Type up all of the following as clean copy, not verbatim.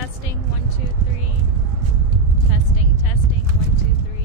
Testing, 1, 2, 3. Testing, testing, 1, 2, 3.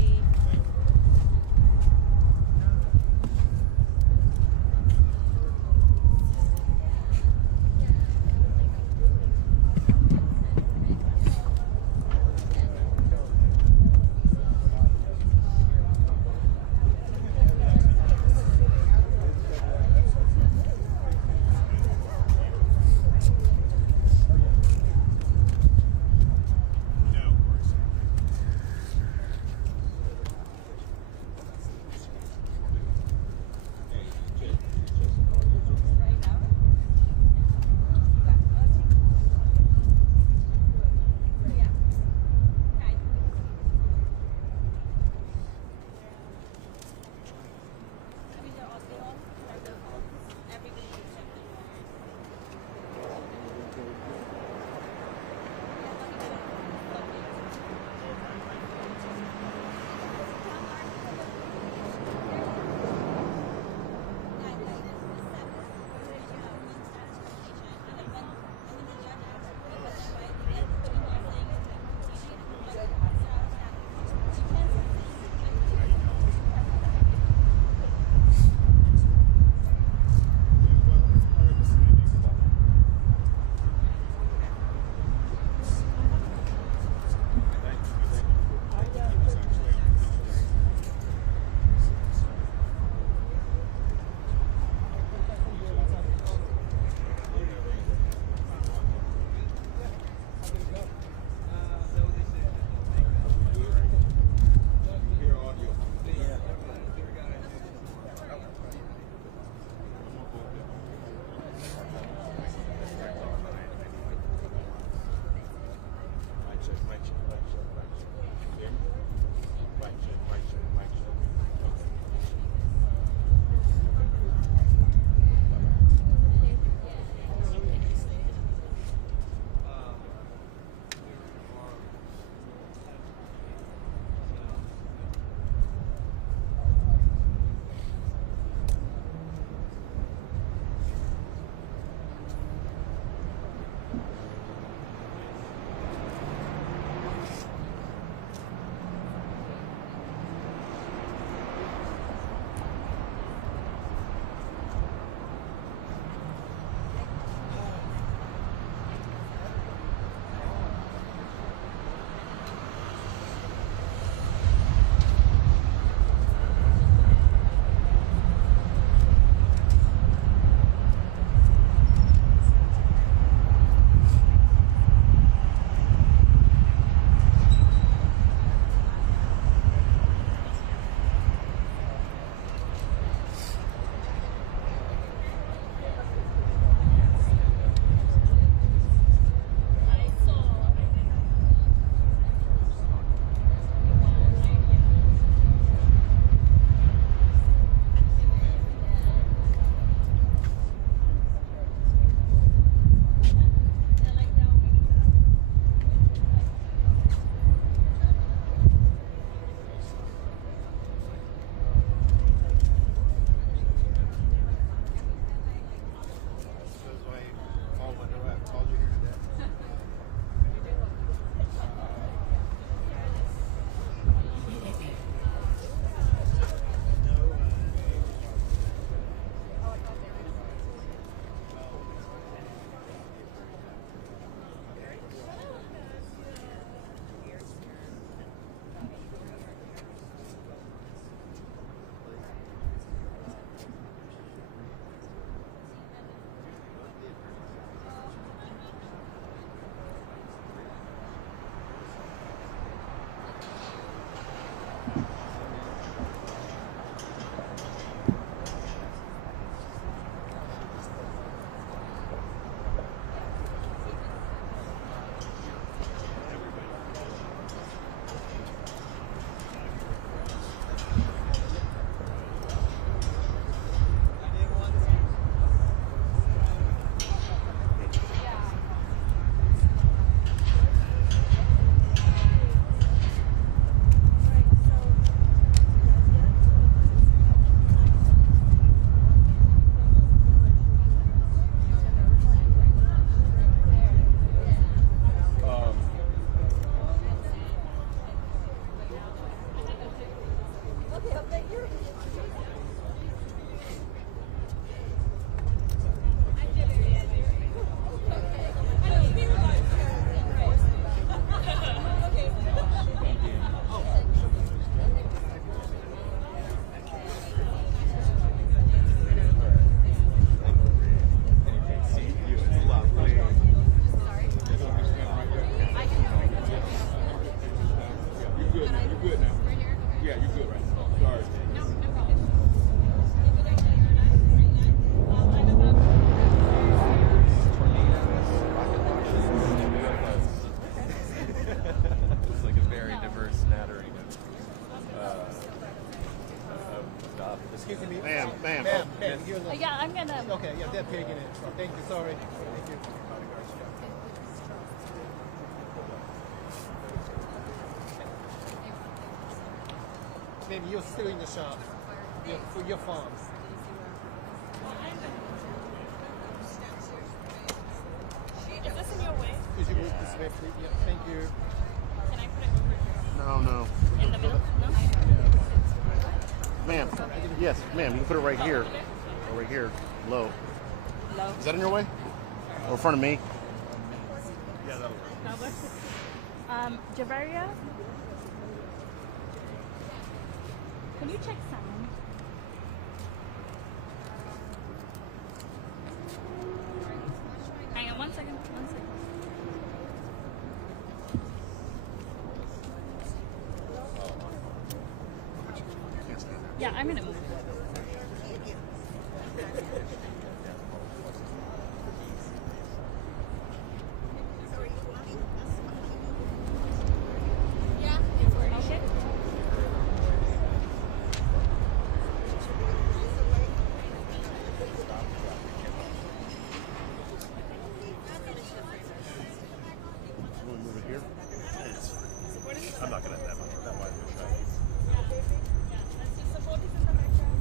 Ma'am. Ma'am, you're the... Yeah, I'm gonna. Okay, yeah, they're taking it. So thank you, sorry. Thank you. Ma'am, you're still in the shop. For your farms. Is this in your way? Could you move this way, please? Yeah, thank you. Can I put it over here? No. In the middle? No? Ma'am. Yes, ma'am. You can put it right here. Or right here. Low. Low. Is that in your way? Or in front of me? Yeah, that'll work. Javaria? Can you check sound? Hang on 1 second. 1 second. Yeah, I'm gonna move. Okay. You want to move it here? I'm not gonna that wide of a shot. Let's just support this in the background.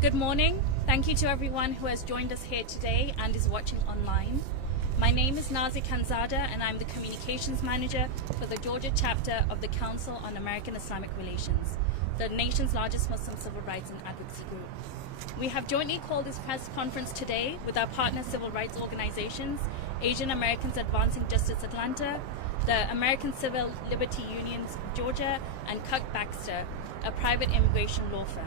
Good morning. Thank you to everyone who has joined us here today and is watching online. My name is Nazi Khanzada and I'm the Communications Manager for the Georgia chapter of the Council on American Islamic Relations, the nation's largest Muslim civil rights and advocacy group. We have jointly called this press conference today with our partner civil rights organizations, Asian Americans Advancing Justice Atlanta, the American Civil Liberty Unions Georgia, and Cuck Baxter, a private immigration law firm.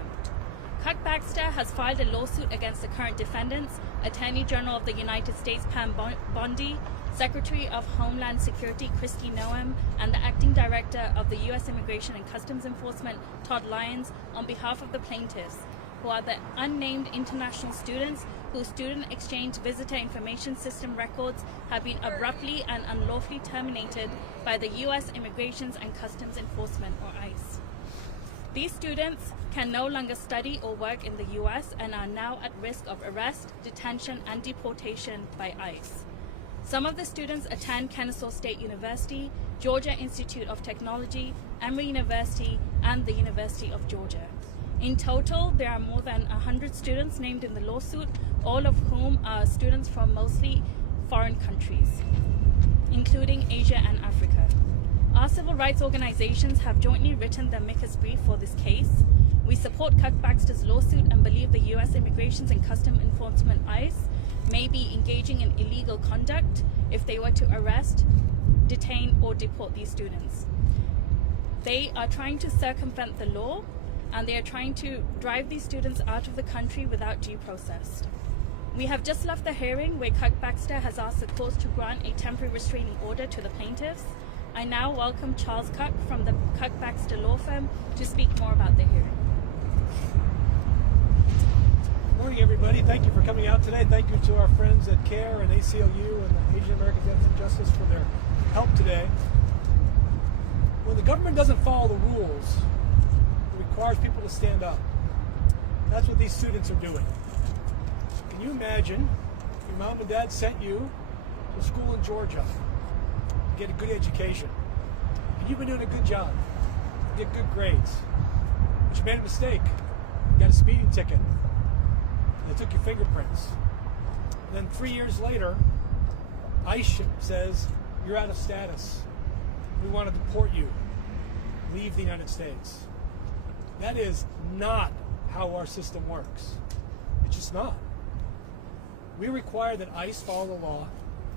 Cuck Baxter has filed a lawsuit against the current defendants, Attorney General of the United States Pam Bondi, Secretary of Homeland Security Kristi Noem, and the Acting Director of the U.S. Immigration and Customs Enforcement Todd Lyons on behalf of the plaintiffs, who are the unnamed international students whose student exchange visitor information system records have been abruptly and unlawfully terminated by the U.S. Immigration and Customs Enforcement, or ICE. These students can no longer study or work in the U.S. and are now at risk of arrest, detention, and deportation by ICE. Some of the students attend Kennesaw State University, Georgia Institute of Technology, Emory University, and the University of Georgia. In total, there are more than 100 students named in the lawsuit, all of whom are students from mostly foreign countries, including Asia and Africa. Our civil rights organizations have jointly written the amicus brief for this case. We support Cuck Baxter's lawsuit and believe the U.S. Immigration and Customs Enforcement ICE may be engaging in illegal conduct if they were to arrest, detain, or deport these students. They are trying to circumvent the law, and they are trying to drive these students out of the country without due process. We have just left the hearing where Kirk Baxter has asked the court to grant a temporary restraining order to the plaintiffs. I now welcome Charles Kirk from the Kirk Baxter Law Firm to speak more about the hearing. Good morning, everybody. Thank you for coming out today. Thank you to our friends at CARE and ACLU and the Asian American Defense of Justice for their help today. When the government doesn't follow the rules, it requires people to stand up. That's what these students are doing. Can you imagine if your mom and dad sent you to school in Georgia to get a good education, and you've been doing a good job, you get good grades, but you made a mistake, you got a speeding ticket, they took your fingerprints. And then 3 years later, ICE says, you're out of status. We want to deport you. Leave the United States. That is not how our system works. It's just not. We require that ICE follow the law,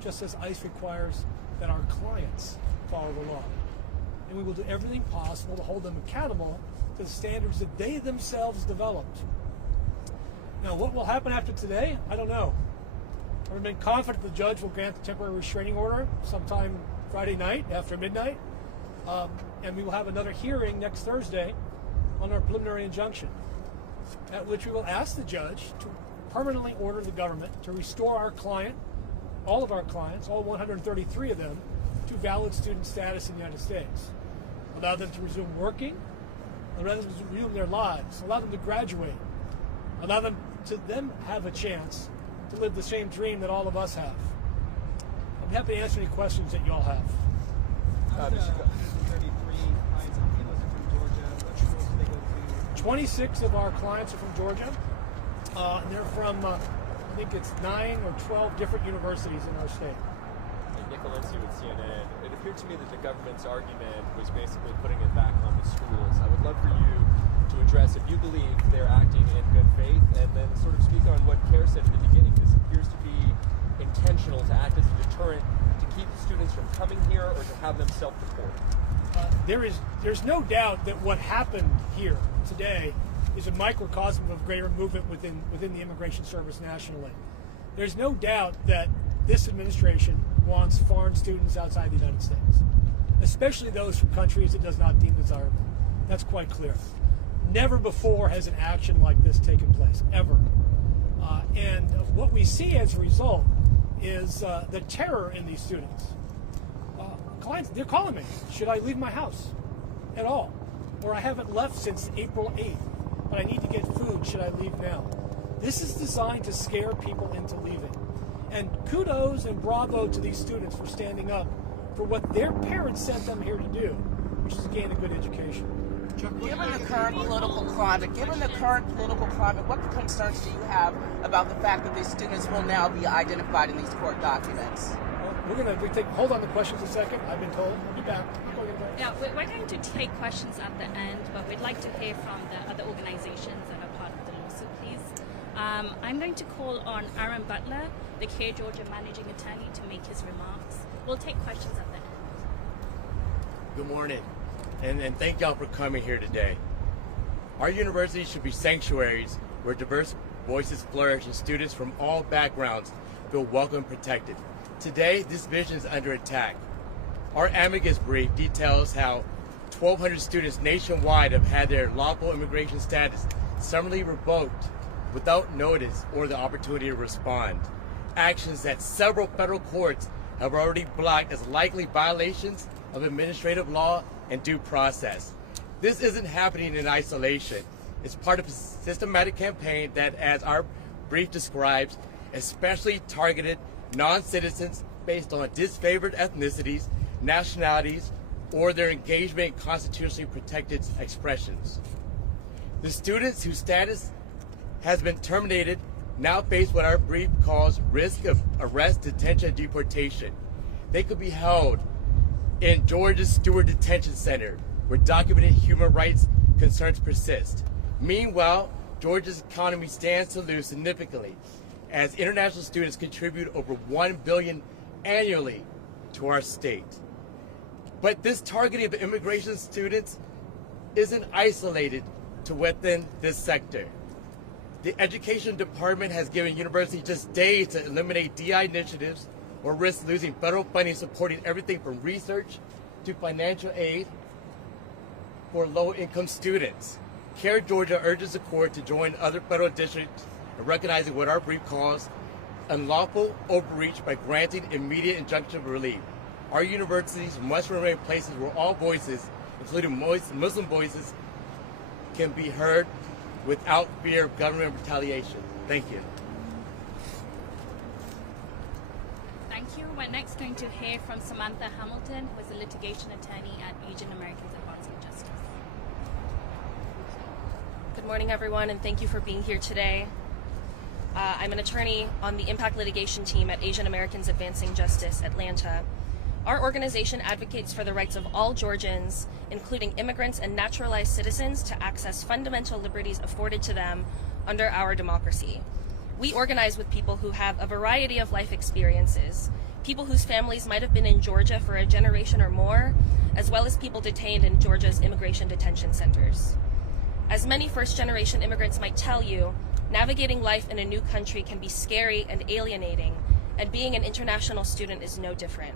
just as ICE requires that our clients follow the law. And we will do everything possible to hold them accountable to the standards that they themselves developed. Now, what will happen after today? I don't know. I remain confident the judge will grant the temporary restraining order sometime Friday night after midnight. And we will have another hearing next Thursday on our preliminary injunction, at which we will ask the judge to permanently order the government to restore our client, all of our clients, all 133 of them, to valid student status in the United States. Allow them to resume working, allow them to resume their lives, allow them to graduate, allow them to have a chance to live the same dream that all of us have. I'm happy to answer any questions that you all have. Out of the 133 clients of people from Georgia, what schools do they go to? 26 of our clients are from Georgia. And they're from, I think it's 9 or 12 different universities in our state. Nick Valencia with CNN. It appeared to me that the government's argument was basically putting it back on the schools. I would love for you to address if you believe they're acting in good faith, and then sort of speak on what CARE said at the beginning. This appears to be intentional to act as a deterrent to keep students from coming here or to have them self-deport. There's no doubt that what happened here today is a microcosm of greater movement within the Immigration Service nationally. There's no doubt that this administration wants foreign students outside the United States, especially those from countries it does not deem desirable. That's quite clear. Never before has an action like this taken place, ever. And what we see as a result is the terror in these students. Clients, they're calling me, should I leave my house at all? Or I haven't left since April 8th, but I need to get food, should I leave now? This is designed to scare people into leaving. And kudos and bravo to these students for standing up for what their parents sent them here to do, which is to gain a good education. Given the current political climate, what concerns do you have about the fact that these students will now be identified in these court documents? Well, hold on the questions a second. I've been told. I'll be back. Yeah, we're going to take questions at the end, but we'd like to hear from the other organizations that are part of the lawsuit, please. I'm going to call on Aaron Butler, the CARE Georgia Managing Attorney, to make his remarks. We'll take questions at the end. Good morning, and thank y'all for coming here today. Our university should be sanctuaries where diverse voices flourish and students from all backgrounds feel welcome and protected. Today, this vision is under attack. Our amicus brief details how 1,200 students nationwide have had their lawful immigration status summarily revoked without notice or the opportunity to respond. Actions that several federal courts have already blocked as likely violations of administrative law and due process. This isn't happening in isolation. It's part of a systematic campaign that, as our brief describes, especially targeted non-citizens based on disfavored ethnicities, nationalities, or their engagement in constitutionally protected expressions. The students whose status has been terminated now face what our brief calls risk of arrest, detention, and deportation. They could be held in Georgia's Stewart Detention Center, where documented human rights concerns persist. Meanwhile, Georgia's economy stands to lose significantly as international students contribute over $1 billion annually to our state. But this targeting of immigration students isn't isolated to within this sector. The Education Department has given universities just days to eliminate DI initiatives or risk losing federal funding supporting everything from research to financial aid for low-income students. CARE Georgia urges the court to join other federal districts in recognizing what our brief calls unlawful overreach by granting immediate injunctive relief. Our universities must remain places where all voices, including Muslim voices, can be heard without fear of government retaliation. Thank you. Thank you. We're next going to hear from Samantha Hamilton, who is a litigation attorney at Asian Americans Advancing Justice. Good morning, everyone, and thank you for being here today. I'm an attorney on the Impact Litigation team at Asian Americans Advancing Justice, Atlanta. Our organization advocates for the rights of all Georgians, including immigrants and naturalized citizens, to access fundamental liberties afforded to them under our democracy. We organize with people who have a variety of life experiences, people whose families might have been in Georgia for a generation or more, as well as people detained in Georgia's immigration detention centers. As many first-generation immigrants might tell you, navigating life in a new country can be scary and alienating, and being an international student is no different.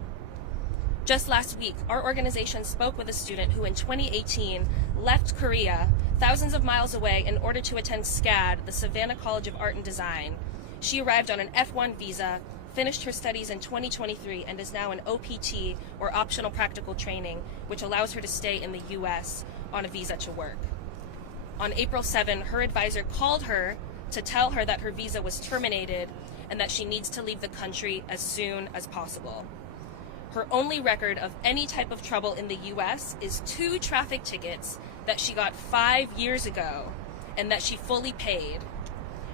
Just last week, our organization spoke with a student who in 2018 left Korea thousands of miles away in order to attend SCAD, the Savannah College of Art and Design. She arrived on an F1 visa, finished her studies in 2023, and is now an OPT, or optional practical training, which allows her to stay in the US on a visa to work. On April 7, her advisor called her to tell her that her visa was terminated and that she needs to leave the country as soon as possible. Her only record of any type of trouble in the US is 2 traffic tickets that she got 5 years ago and that she fully paid.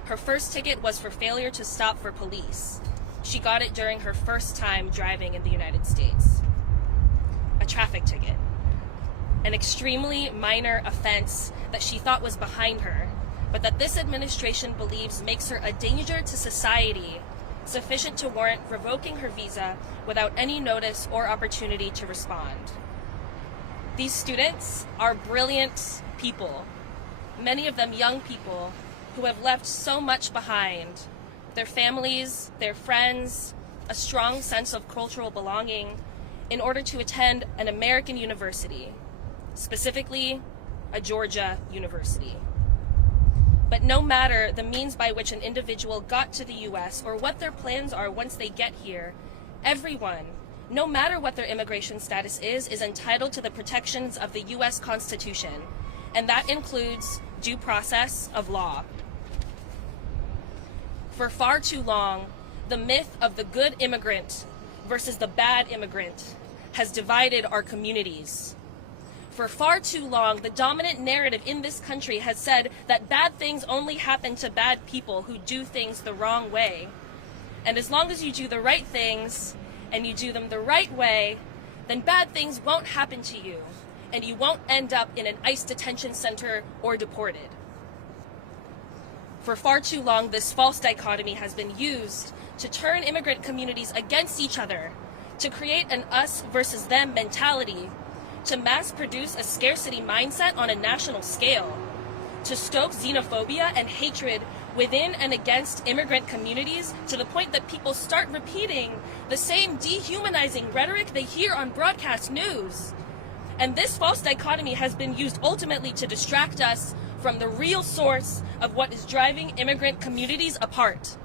Her first ticket was for failure to stop for police. She got it during her first time driving in the United States. A traffic ticket. An extremely minor offense that she thought was behind her, but that this administration believes makes her a danger to society, sufficient to warrant revoking her visa without any notice or opportunity to respond. These students are brilliant people, many of them young people who have left so much behind: their families, their friends, a strong sense of cultural belonging, in order to attend an American university, specifically a Georgia university. But no matter the means by which an individual got to the US or what their plans are once they get here, everyone, no matter what their immigration status is entitled to the protections of the US Constitution, and that includes due process of law. For far too long, the myth of the good immigrant versus the bad immigrant has divided our communities. For far too long, the dominant narrative in this country has said that bad things only happen to bad people who do things the wrong way. And as long as you do the right things, and you do them the right way, then bad things won't happen to you, and you won't end up in an ICE detention center or deported. For far too long, this false dichotomy has been used to turn immigrant communities against each other, to create an us versus them mentality, to mass produce a scarcity mindset on a national scale, to stoke xenophobia and hatred within and against immigrant communities to the point that people start repeating the same dehumanizing rhetoric they hear on broadcast news. And this false dichotomy has been used ultimately to distract us from the real source of what is driving immigrant communities apart.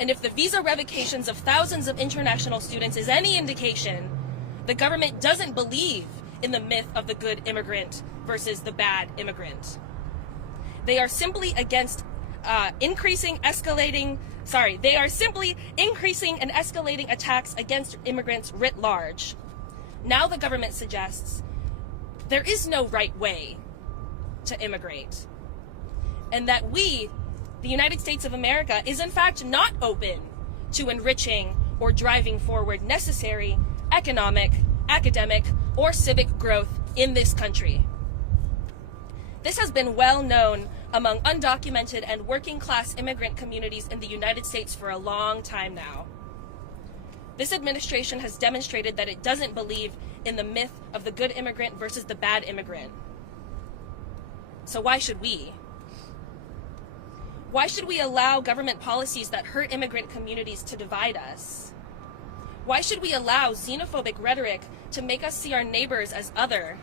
And if the visa revocations of thousands of international students is any indication, the government doesn't believe in the myth of the good immigrant versus the bad immigrant. They are simply against increasing and escalating attacks against immigrants writ large. Now the government suggests there is no right way to immigrate, and that we, the United States of America, is in fact not open to enriching or driving forward necessary economic, academic, or civic growth in this country. This has been well known among undocumented and working class immigrant communities in the United States for a long time now. This administration has demonstrated that it doesn't believe in the myth of the good immigrant versus the bad immigrant. So why should we? Why should we allow government policies that hurt immigrant communities to divide us? Why should we allow xenophobic rhetoric to make us see our neighbors as other?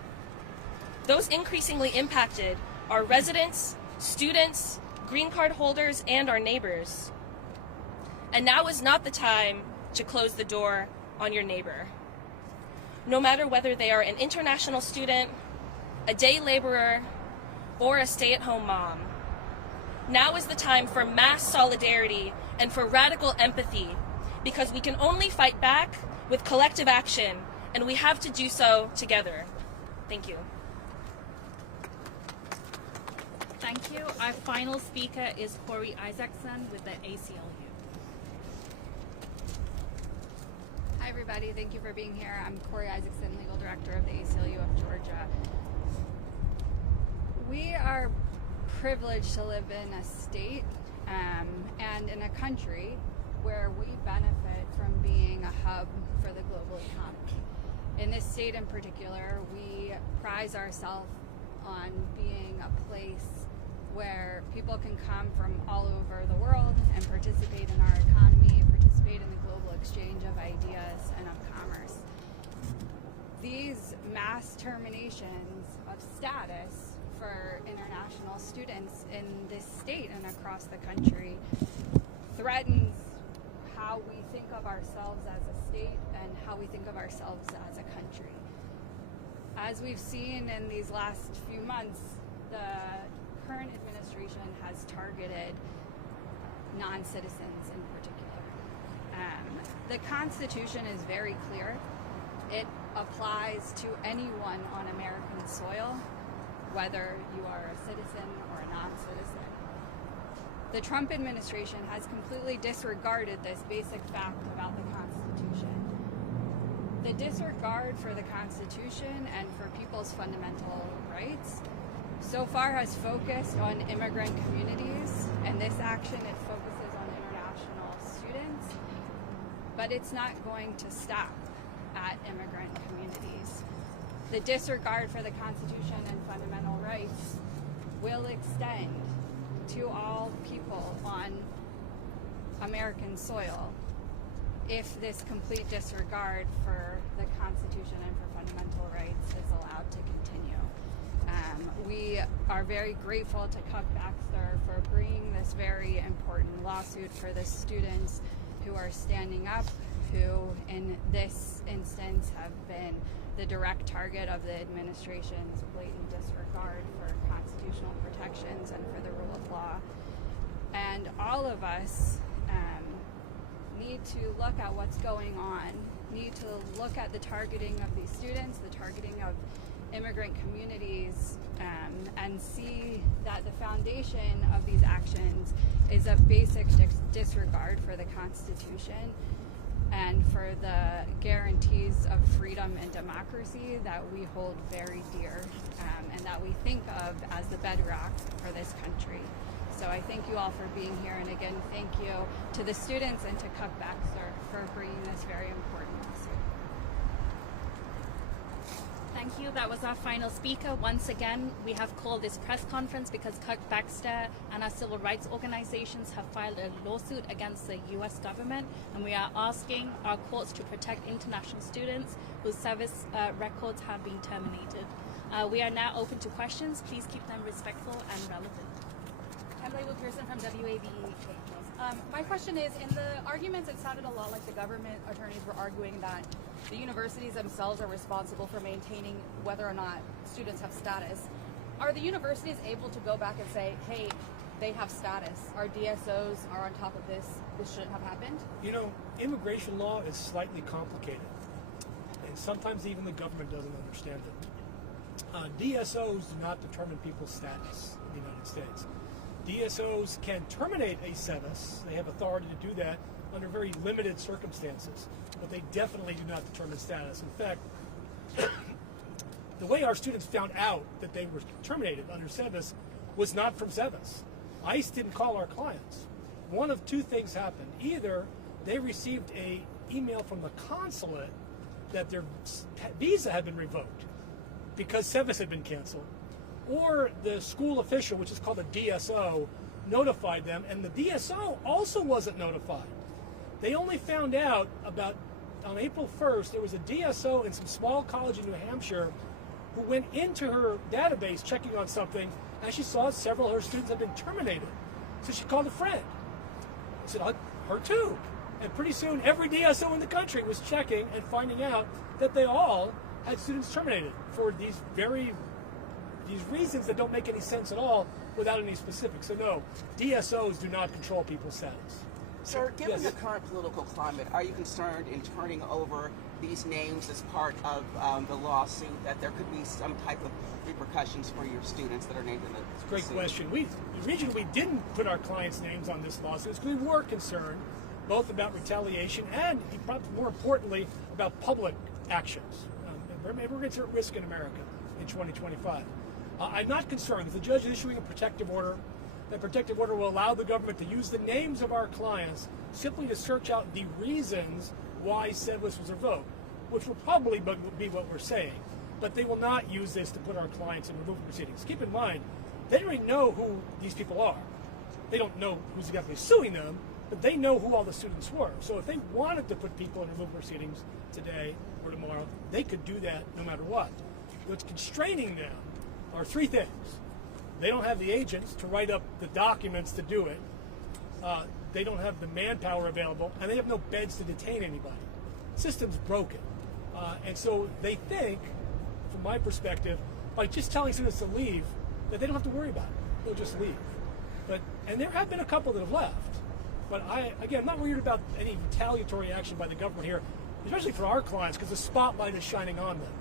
Those increasingly impacted are residents, students, green card holders, and our neighbors. And now is not the time to close the door on your neighbor. No matter whether they are an international student, a day laborer, or a stay-at-home mom. Now is the time for mass solidarity and for radical empathy, because we can only fight back with collective action, and we have to do so together. Thank you. Thank you. Our final speaker is Corey Isaacson with the ACLU. Hi everybody, thank you for being here. I'm Corey Isaacson, Legal Director of the ACLU of Georgia. We are privileged to live in a state and in a country where we benefit from being a hub for the global economy. In this state in particular, we prize ourselves on being a place where people can come from all over the world and participate in our economy, participate in the global exchange of ideas and of commerce. These mass terminations of status for international students in this state and across the country threatens how we think of ourselves as a state and how we think of ourselves as a country. As we've seen in these last few months, the current administration has targeted non-citizens in particular. The Constitution is very clear. It applies to anyone on American soil, whether you are a citizen or a non-citizen. The Trump administration has completely disregarded this basic fact about the Constitution. The disregard for the Constitution and for people's fundamental rights so far has focused on immigrant communities, and this action, it focuses on international students, but it's not going to stop at immigrant communities. The disregard for the Constitution and fundamental rights will extend to all people on American soil if this complete disregard for the Constitution and for fundamental rights is allowed to continue. We are very grateful to Cuck Baxter for bringing this very important lawsuit for the students who are standing up, who in this instance have been the direct target of the administration's blatant disregard for constitutional protections and for the rule of law. And all of us need to look at what's going on, need to look at the targeting of these students, the targeting of immigrant communities, and see that the foundation of these actions is a basic disregard for the Constitution and for the guarantees of freedom and democracy that we hold very dear, and that we think of as the bedrock for this country. So I thank you all for being here, and again, thank you to the students and to Cuck Baxter for bringing this very important lawsuit. Thank you. That was our final speaker. Once again, we have called this press conference because Cuck Baxter and our civil rights organizations have filed a lawsuit against the U.S. government, and we are asking our courts to protect international students whose service records have been terminated. We are now open to questions. Please keep them respectful and relevant. Emily Pearson from WABE. My question is, in the arguments, it sounded a lot like the government attorneys were arguing that the universities themselves are responsible for maintaining whether or not students have status. Are the universities able to go back and say, hey, they have status, our DSOs are on top of this shouldn't have happened? You know, immigration law is slightly complicated, and sometimes even the government doesn't understand it. DSOs do not determine people's status in the United States. DSOs can terminate a status. They have authority to do that under very limited circumstances, but they definitely do not determine status. In fact, the way our students found out that they were terminated under SEVIS was not from SEVIS. ICE didn't call our clients. One of two things happened. Either they received an email from the consulate that their visa had been revoked because SEVIS had been canceled, or the school official, which is called a DSO, notified them, and the DSO also wasn't notified. They only found out about, on April 1st, there was a DSO in some small college in New Hampshire who went into her database checking on something, and she saw several of her students had been terminated. So she called a friend. I said, her too. And pretty soon, every DSO in the country was checking and finding out that they all had students terminated for these reasons that don't make any sense at all without any specifics. So no, DSOs do not control people's status. Sir, given Yes. the current political climate, are you concerned in turning over these names as part of the lawsuit that there could be some type of repercussions for your students that are named in the Great suit? question. The reason we didn't put our clients' names on this lawsuit is because we were concerned both about retaliation and, probably more importantly, about public actions. Immigrants are at risk in America in 2025. I'm not concerned. If the judge is issuing a protective order, that protective order will allow the government to use the names of our clients simply to search out the reasons why said list was revoked, which will probably be what we're saying. But they will not use this to put our clients in removal proceedings. Keep in mind, they don't really know who these people are. They don't know who's exactly suing them, but they know who all the students were. So if they wanted to put people in removal proceedings today or tomorrow, they could do that no matter what. What's constraining them are three things. They don't have the agents to write up the documents to do it. They don't have the manpower available, and they have no beds to detain anybody. The system's broken. And so they think, from my perspective, by just telling students to leave, that they don't have to worry about it. They'll just leave. And there have been a couple that have left. But I'm not worried about any retaliatory action by the government here, especially for our clients, because the spotlight is shining on them.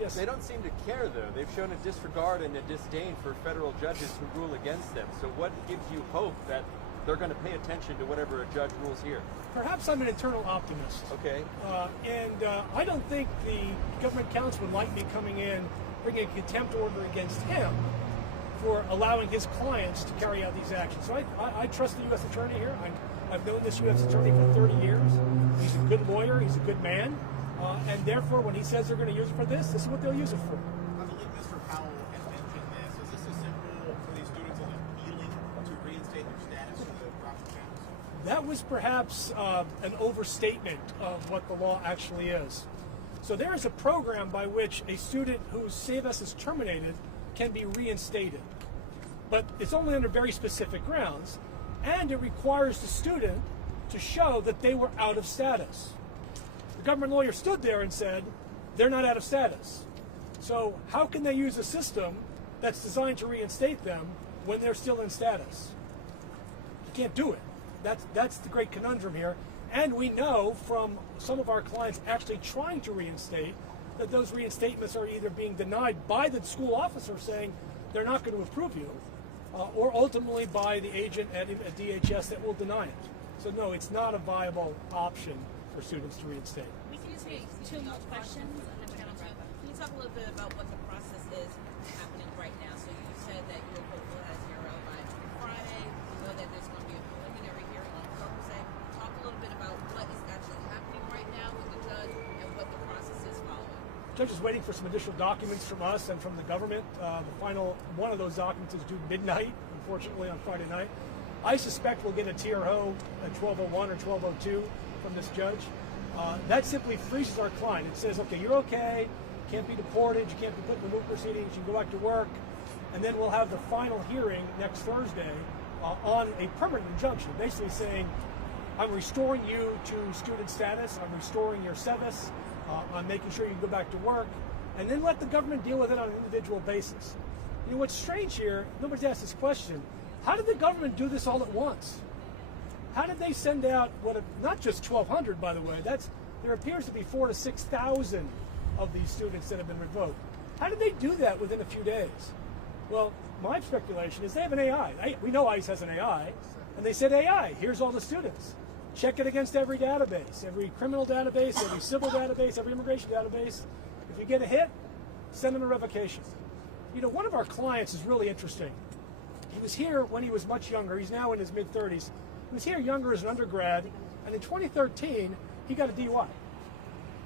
Yes. They don't seem to care, though. They've shown a disregard and a disdain for federal judges who rule against them. So what gives you hope that they're going to pay attention to whatever a judge rules here? Perhaps I'm an internal optimist. Okay. I don't think the government counsel would like me coming in, bringing a contempt order against him for allowing his clients to carry out these actions. So I trust the U.S. attorney here. I've known this U.S. attorney for 30 years. He's a good lawyer. He's a good man. And therefore, when he says they're going to use it for this is what they'll use it for. I believe Mr. Powell had mentioned this. Is this as simple for these students as appealing to reinstate their status to the proper channels? That was perhaps an overstatement of what the law actually is. So there is a program by which a student whose CFS is terminated can be reinstated. But it's only under very specific grounds, and it requires the student to show that they were out of status. The government lawyer stood there and said, they're not out of status. So how can they use a system that's designed to reinstate them when they're still in status? You can't do it. That's the great conundrum here. And we know from some of our clients actually trying to reinstate that those reinstatements are either being denied by the school officer saying they're not going to approve you, or ultimately by the agent at DHS that will deny it. So no, it's not a viable option for students to reinstate. We can take two more questions and then we're going to wrap up. Can you talk a little bit about what the process is happening right now? So you said that you're hopeful it has zero by Friday. We know that there's going to be a preliminary hearing on Thursday. Talk a little bit about what is actually happening right now with the judge and what the process is following. The judge is waiting for some additional documents from us and from the government. The final one of those documents is due midnight, unfortunately, on Friday night. I suspect we'll get a TRO at 12:01 or 12:02 from this judge. That simply freezes our client. It says, okay, you're okay, can't be deported, you can't be put in removal proceedings, you can go back to work, and then we'll have the final hearing next Thursday on a permanent injunction, basically saying, I'm restoring you to student status, I'm restoring your SEVIS, I'm making sure you can go back to work, and then let the government deal with it on an individual basis. You know, what's strange here, nobody's asked this question, how did the government do this all at once? How did they send out not just 1,200, by the way? There appears to be 4,000 to 6,000 of these students that have been revoked. How did they do that within a few days? Well, my speculation is they have an AI. We know ICE has an AI, and they said, AI, here's all the students. Check it against every database, every criminal database, every civil database, every immigration database. If you get a hit, send them a revocation. You know, one of our clients is really interesting. He was here when he was much younger. He's now in his mid-30s. He was here younger as an undergrad, and in 2013, he got a DUI.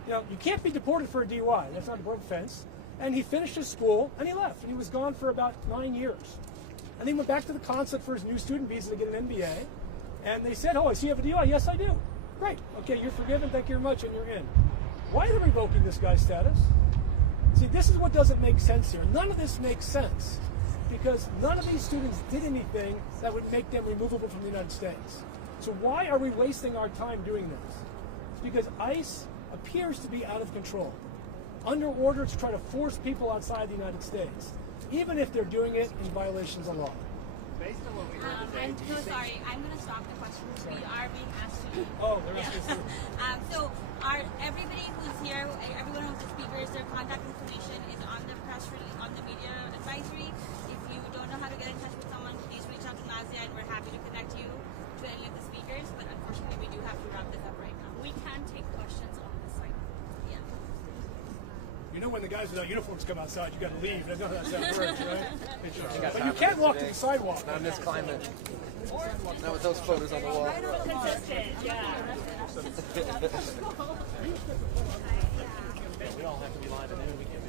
You know, you can't be deported for a DUI. That's not a deportable offense. And he finished his school, and he left, and he was gone for about 9 years. And he went back to the consulate for his new student visa to get an MBA. And they said, oh, I see you have a DUI. Yes, I do. Great. Okay, you're forgiven. Thank you very much. And you're in. Why are they revoking this guy's status? See, this is what doesn't make sense here. None of this makes sense because none of these students did anything that would make them removable from the United States. So why are we wasting our time doing this? It's because ICE appears to be out of control, under order to try to force people outside the United States, even if they're doing it in violations of law. Based on what we heard today, I'm so sorry. I'm going to stop the questions. We are being asked to. Oh, they're asking So, everybody who's here, everyone who's the speakers, their contact information is on the press release, on the media advisory. If you don't know how to get in touch with someone, please reach out to Nazia, and we're happy to connect you to any of the speakers. But unfortunately, we do have to wrap this up right now. We can take questions on the site. Yeah. You know when the guys without uniforms come outside, you got to leave. That's not how that works, right? But you can't walk to the sidewalk. Not in this climate. Not with those photos on the wall. Consistent, yeah. We all have to be lined in. We can't